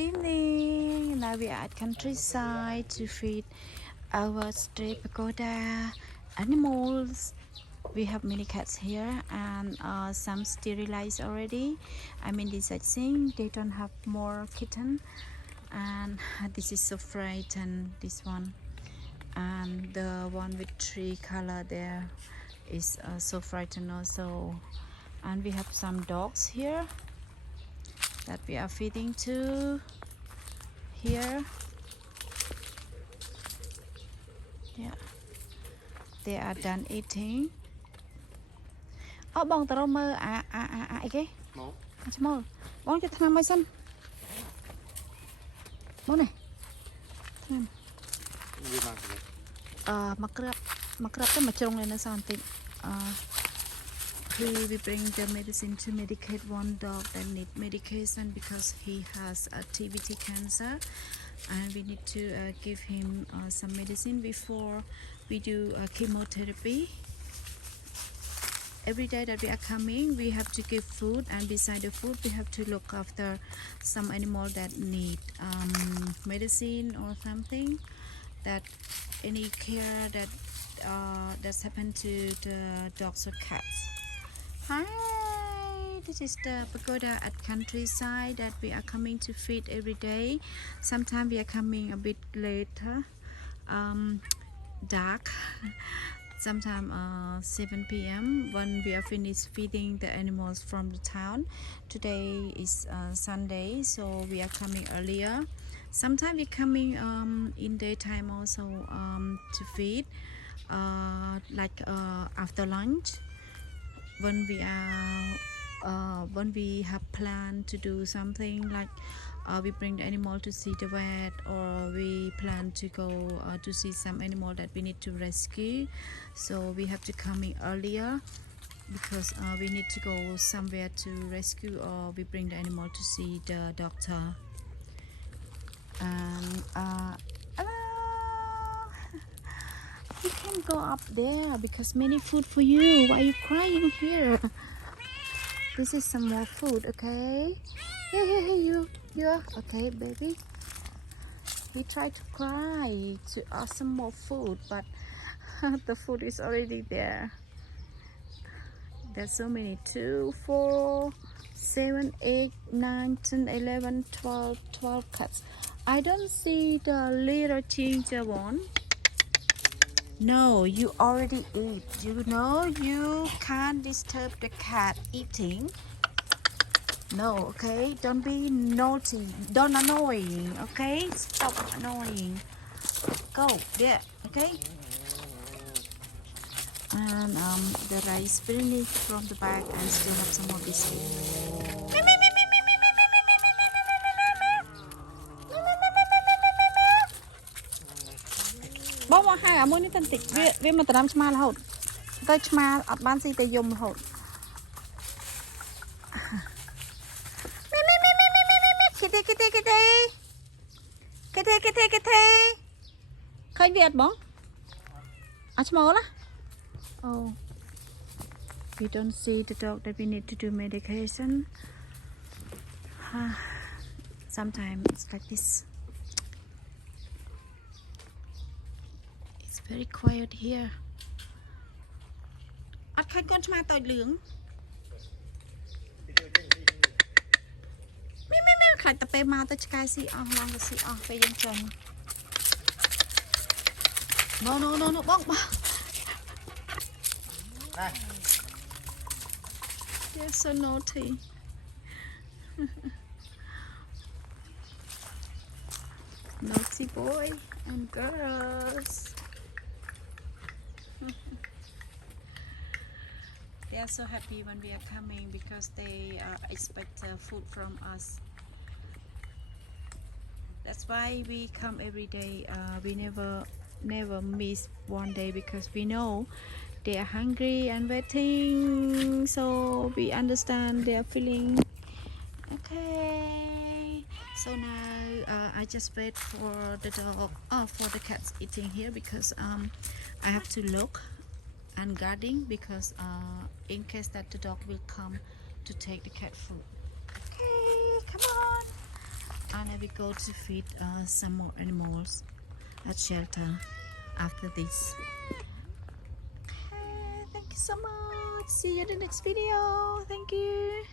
evening. Now we are at countryside to feed our stray pagoda animals. We have many cats here and some sterilized already. I mean, this I think they don't have more kitten. And this is so frightened, this one. And the one with 3 color there is so frightened also. And we have some dogs here that we are feeding to here. Yeah, they are done eating. Bong tao mơ cái mơ bong cho thằng mai xanh bong này mặc rập tới mà trông lên nó sao tịnh. Here we bring the medicine to medicate one dog that need medication because he has a TBT cancer, and we need to give him some medicine before we do chemotherapy. Every day that we are coming, we have to give food, and beside the food we have to look after some animal that need medicine or something, that any care that that's happened to the dogs or cats. Hi, this is the pagoda at countryside that we are coming to feed every day. Sometimes we are coming a bit later, dark, sometimes 7 p.m. when we are finished feeding the animals from the town. Today is Sunday, so we are coming earlier. Sometimes we're coming in daytime also to feed, like after lunch. When we have planned to do something like we bring the animal to see the vet, or we plan to go to see some animal that we need to rescue, so we have to come in earlier because we need to go somewhere to rescue, or we bring the animal to see the doctor. And you can go up there because many food for you. Why are you crying here? This is some more food, okay? Hey, you are okay, baby. We try to cry to ask some more food, but the food is already there. There's so many. 2, 4, 7, 8, 9, 10, 11, 12 cats. I don't see the little ginger one. No, you already eat. You know you can't disturb the cat eating. No, okay? Don't be naughty. Don't annoying, okay? Stop annoying. Go there, okay? And the rice finished from the bag, and still have some more biscuits. Bố mua hai ở mỗi nít tân tịch viên mà tao làm chma là hột tôi chma ở ban gì tôi dùng là hột kitty khơi Việt bóng ở chma lá. Oh, we don't see the dog that we need to do medication. Sometimes it's like this. Very quiet here. Ất khai con chma tỏi lưỡng. Mẹ khai tập bê mau tới cái gì long cái gì về dân trần. No bong. They're so naughty. Naughty boy and girls. They are so happy when we are coming because they expect food from us. That's why we come every day. We never miss one day because we know they are hungry and waiting. So we understand their feeling. Okay. So now I just wait for the dog, for the cats eating here because I have to look and guarding because in case that the dog will come to take the cat food. Okay, come on. And I will go to feed some more animals at shelter after this. Okay, thank you so much. See you in the next video. Thank you.